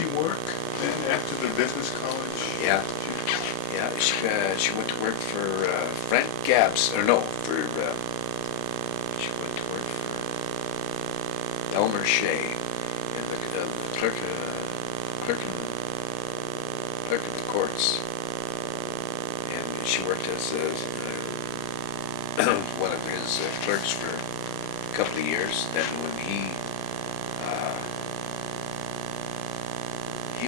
she work then after the business college? Yeah. Yeah, she went to work for Frank Gabbs, or no, she went to work for Elmer Shea, and the clerk of the courts, and she worked as one of his clerks for a couple of years. Then when he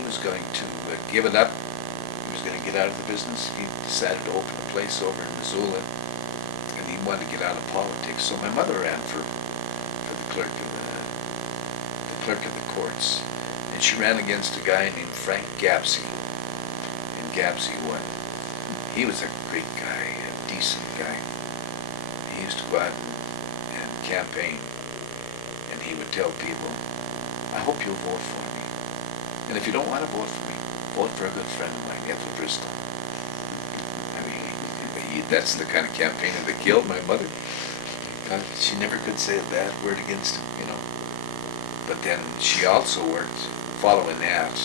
was going to give it up, he was going to get out of the business, he decided to open a place over in Missoula, and he wanted to get out of politics. So my mother ran for the clerk of the courts, and she ran against a guy named Frank Gabbsey, and Gabbsey won. He was a great guy, a decent guy. He used to go out and campaign, and he would tell people, I hope you'll vote for me. And if you don't want to vote for me, vote for a good friend of mine, Ethel Driscoll. I mean, that's the kind of campaigner that killed my mother. She never could say a bad word against him, you know. But then she also worked, following that,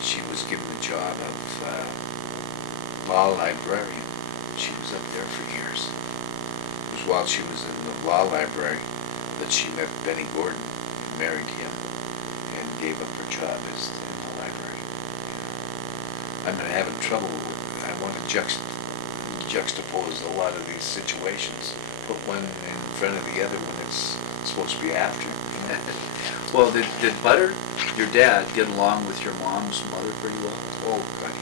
she was given the job of law librarian. She was up there for years. It was while she was in the law library that she met Benny Gordon and married him and gave up her job as in the library. I'm having trouble with, I want to juxtapose a lot of these situations, put one in front of the other when it's supposed to be after. Well, did Butter, your dad, get along with your mom's mother pretty well? Oh, God,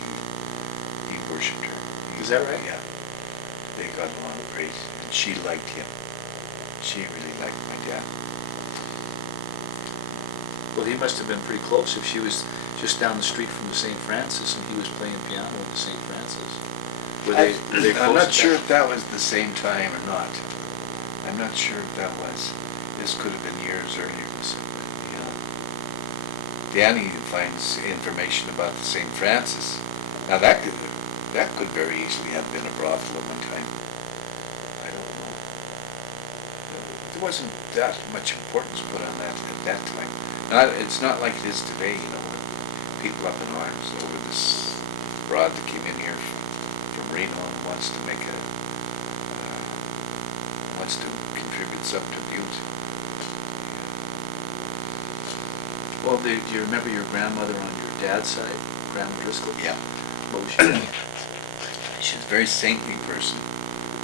he worshipped her. Is that right? Yeah. They got along great, and she liked him. She really liked my dad. Well, he must have been pretty close if she was just down the street from the St. Francis and he was playing piano at the St. Francis. Were they close? I'm not sure if that was the same time or not. I'm not sure if that was. This could have been years earlier or something, you know. Danny finds information about the St. Francis. Now that could very easily have been a brothel at one time. I don't know. There wasn't that much importance put on that at that time. It's not like it is today, you know, when people up in arms over this broad that came in here from Reno and wants to contribute something to Butte. Well, do you remember your grandmother on your dad's side, Grandma Driscoll? Yeah. What was she like? She's a very saintly person.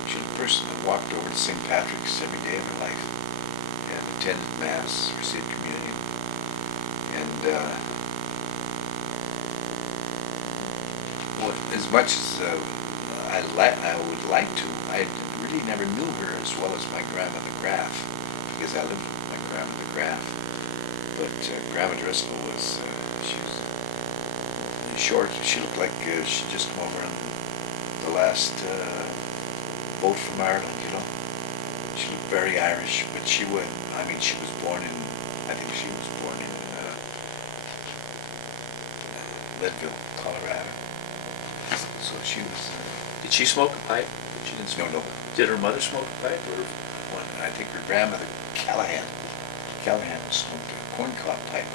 She was a person that walked over to St. Patrick's every day of her life and attended Mass, received communion. And well, as much as I would like to, I really never knew her as well as my grandmother Graff, because I lived with my grandmother Graff. But Grandma Driscoll was, she was short. She looked like she just come over on the last boat from Ireland, you know. She looked very Irish, but she was born in, I think she was born in Leadville, Colorado. So she was... Did she smoke a pipe? She didn't smoke. No. Did her mother smoke a pipe? Or I think her grandmother, Callahan smoked a corncob pipe.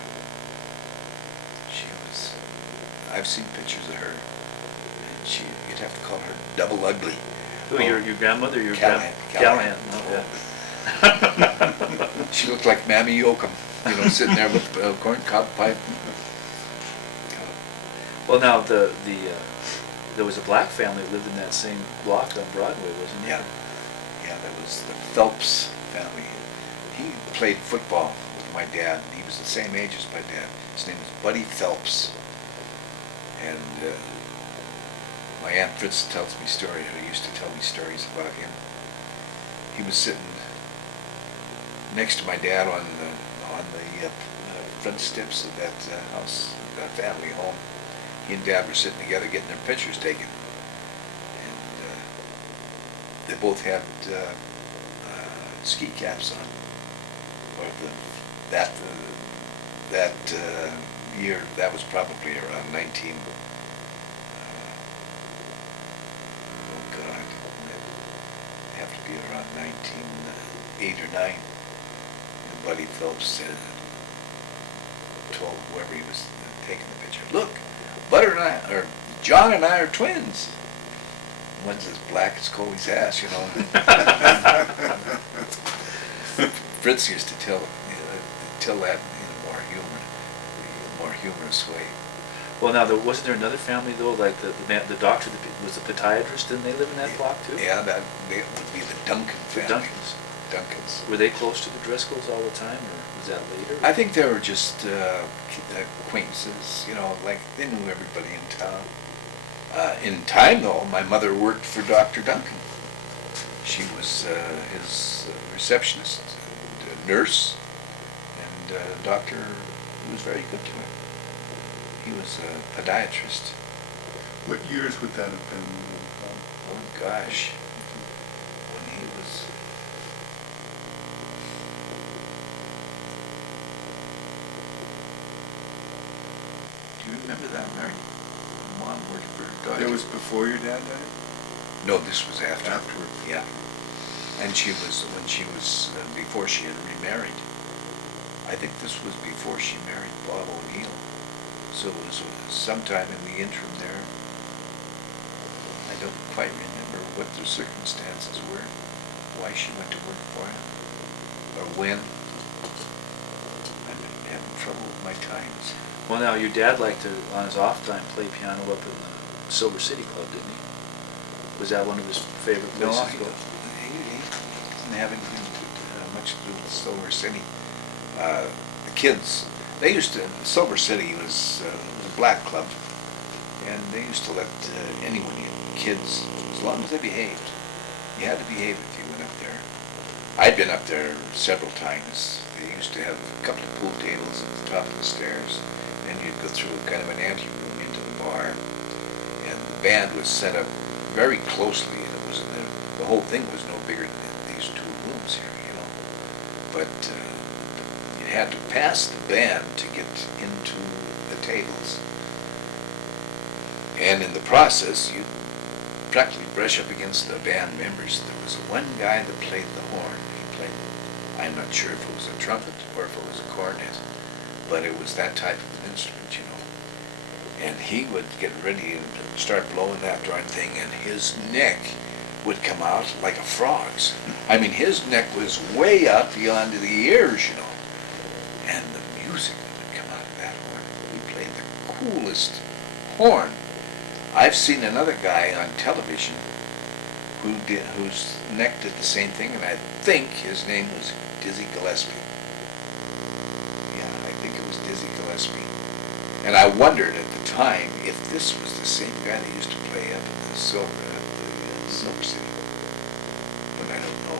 She was... I've seen pictures of her, and you'd have to call her double ugly. Who, your grandmother? Your Callahan. Callahan. Oh, yeah. She looked like Mammy Yoakum, you know, sitting there with a corncob pipe. Well, now there was a black family that lived in that same block on Broadway, wasn't there? Yeah, that was the Phelps family. He played football with my dad. He was the same age as my dad. His name was Buddy Phelps. And my Aunt Fritz tells me stories, or used to tell me stories about him. He was sitting next to my dad on the front steps of that house, that family home. He and Dad were sitting together getting their pictures taken. And they both had ski caps on. Or that year, that was probably around 19... oh God, it'd have to be around 1908 or 9. And Buddy Phelps told whoever he was taking the picture, look, Butter and I, or John and I are twins. One's as black as Coley's ass, you know. Fritz used to tell that in a more humorous way. Well, now, wasn't there another family, though, like the doctor that was a podiatrist, didn't they live in that block, too? Yeah, that would be the Duncan family. Duncans. Duncans. Were they close to the Driscolls all the time, or was that later? I think they were just acquaintances, you know, like they knew everybody in town. In time, though, my mother worked for Dr. Duncan. She was his receptionist, and nurse, and doctor who was very good to him. He was a podiatrist. What years would that have been? Oh gosh, when he was... Do you remember that, Mary? Mom worked for a doctor. That was before your dad died? No, this was after. Afterward. Yeah. And before she had remarried. I think this was before she married Bob O'Neill. So it was sometime in the interim there. I don't quite remember what the circumstances were, why she went to work for him, or when. I'm having trouble with my times. Well, now, your dad liked to, on his off time, play piano up in the Silver City Club, didn't he? Was that one of his favorite No, places he to go? didn't have anything much to do with Silver City. The kids, they used to, Silver City was a black club, and they used to let anyone in, kids, as long as they behaved. You had to behave if you went up there. I'd been up there several times. They used to have a couple of pool tables at the top of the stairs, and you'd go through kind of an anteroom into the bar, and the band was set up very closely, and it was the whole thing was no bigger than these two rooms here, you know. But you had to pass the band to get into the tables. And in the process, you practically brush up against the band members. There was one guy that played the horn. He played, I'm not sure if it was a trumpet or if it was a cornet, but it was that type of an instrument, you know. And he would get ready and start blowing that darn thing, and his neck would come out like a frog's. I mean, his neck was way out beyond the ears, you know. And the music that would come out of that horn, he played the coolest horn. I've seen another guy on television whose neck did the same thing, and I think his name was Dizzy Gillespie. Yeah, I think it was Dizzy Gillespie. And I wondered at the time if this was the same guy that used to play up at the Silver City. But I don't know.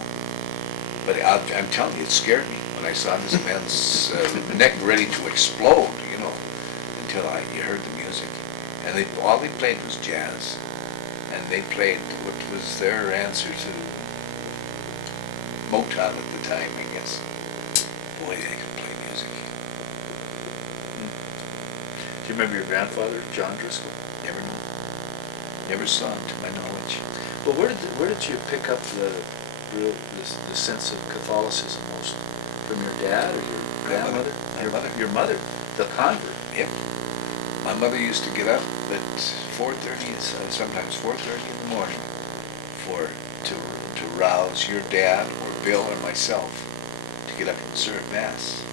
But I'm telling you, it scared me when I saw this man's neck ready to explode, you know, until you heard the music. And all they played was jazz. And they played what was their answer to Motown at the time, I guess. Boy, they could play music. Do you remember your grandfather, John Driscoll? Never knew. Never saw him, to my knowledge. Well, where did you pick up the sense of Catholicism most? From your dad or your grandmother? My mother. Your mother, the convert. Yep. My mother used to get up at 4:30, sometimes 4:30 in the morning, to rouse your dad or Bill or myself to get up and serve Mass. I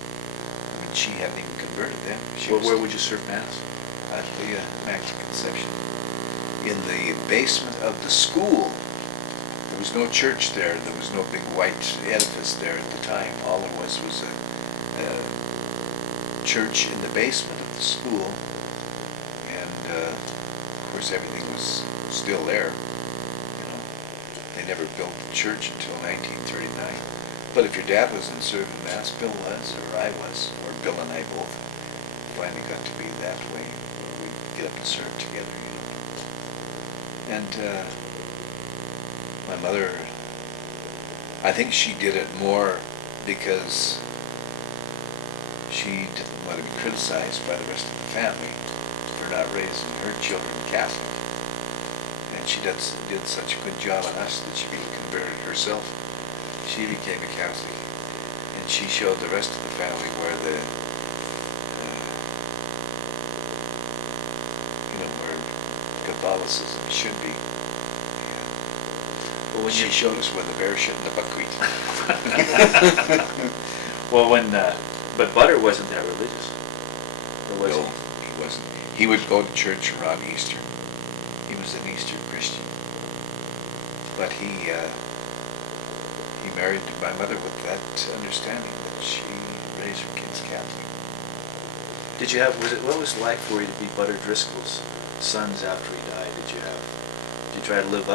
mean, she hadn't even converted then. Where would you serve Mass? At the Immaculate Conception. In the basement of the school. There was no church there. There was no big white edifice there at the time. All there was a church in the basement of the school. And, of course, everything was still there. You know, they never built the church until 1939. But if your dad wasn't serving Mass, Bill was, or I was, or Bill and I both finally got to be that way, where we'd get up and serve together, you know. And my mother, I think she did it more because she didn't want to be criticized by the rest of the family for not raising her children Catholic. And she did such a good job on us that she became converted herself. She became a Catholic. And she showed the rest of the family where Catholicism should be. Well, when She you, showed us where the bear shit and the buckwheat. well, but Butter wasn't that religious, or was No, he? he wasn't. He would go to church around Easter. He was an Easter Christian. But he married my mother with that understanding that she raised her kids Catholic. Did you have, what was it like for you to be Butter Driscoll's sons after he died? Did you try to live